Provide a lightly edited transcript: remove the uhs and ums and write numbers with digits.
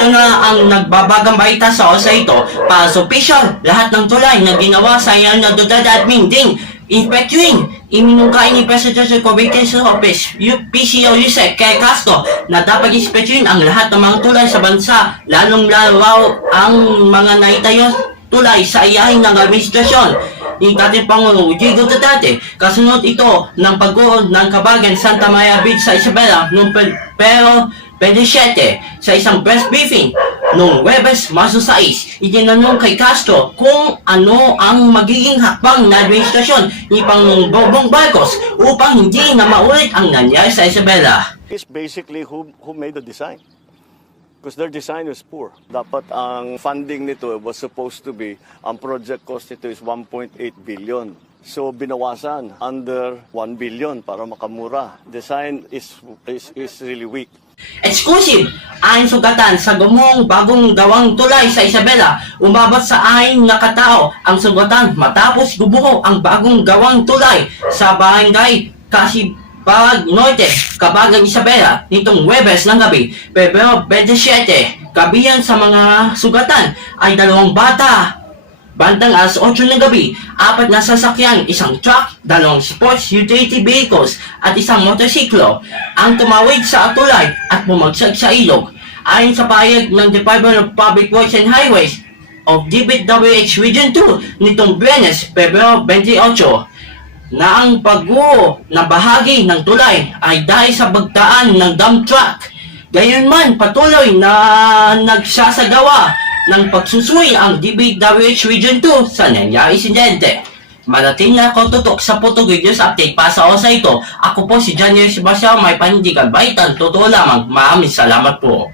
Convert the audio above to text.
ito na ang nagbabagang balita sa osa ito. Para sa official, lahat ng tulay na ginawa sa Nododad Admin Ding Inspecting, iminungkain ni Presidential Communications Office, PCO Yusek kay Castro na dapat inspeksyon ang lahat ng mga tulay sa bansa, lalong-lalo ang mga naitayo tulay sa iyahin ng administrasyon ni dating Pangulong Diego Duterte. Kasunod ito ng pag-uod ng Kabagan Santa Maria Beach sa Isabela noong pero 27 sa isang press briefing noong Webes, Marso 6, itinanong kay Castro kung ano ang magiging hakbang na administrasyon ni Pangulong Bongbong Marcos upang hindi na maulit ang nangyari sa Isabela. Is basically who made the design. Because their design is poor. Dapat ang funding nito was supposed to be, ang project cost nito is 1.8 billion. So binawasan under 1 billion para makamura. Design is really weak. Exclusive, ayon sugatan sa gumong bagong gawang tulay sa Isabela, umabot sa 6 na katao ang sugatan matapos gubuho ang bagong gawang tulay sa barangay Kasipag Norte, Kabagan Isabela nitong Webes ng gabi, Pebrero 27. Kabilang sa mga sugatan ay 2 bata. Bandang alas 8 ng gabi, 4 na sasakyan, isang truck, 2 sports utility vehicles at isang motorsiklo ang tumawid sa tulay at bumagsak sa ilog. Ayon sa pahayag ng Department of Public Works and Highways of DPWH Region 2 nitong Biyernes, Pebrero 28, na ang pagguho na bahagi ng tulay ay dahil sa bagtaan ng dump truck. Gayunman, patuloy na nagsasagawa ng pagsusuri ang DPWH Region 2 sa nangyari insidente. Manatin na ako tutok sa Photogrid News Update para sa osa ito. Ako po si John Sebastian, may panindigan baitan, totoo lamang. Maraming salamat po.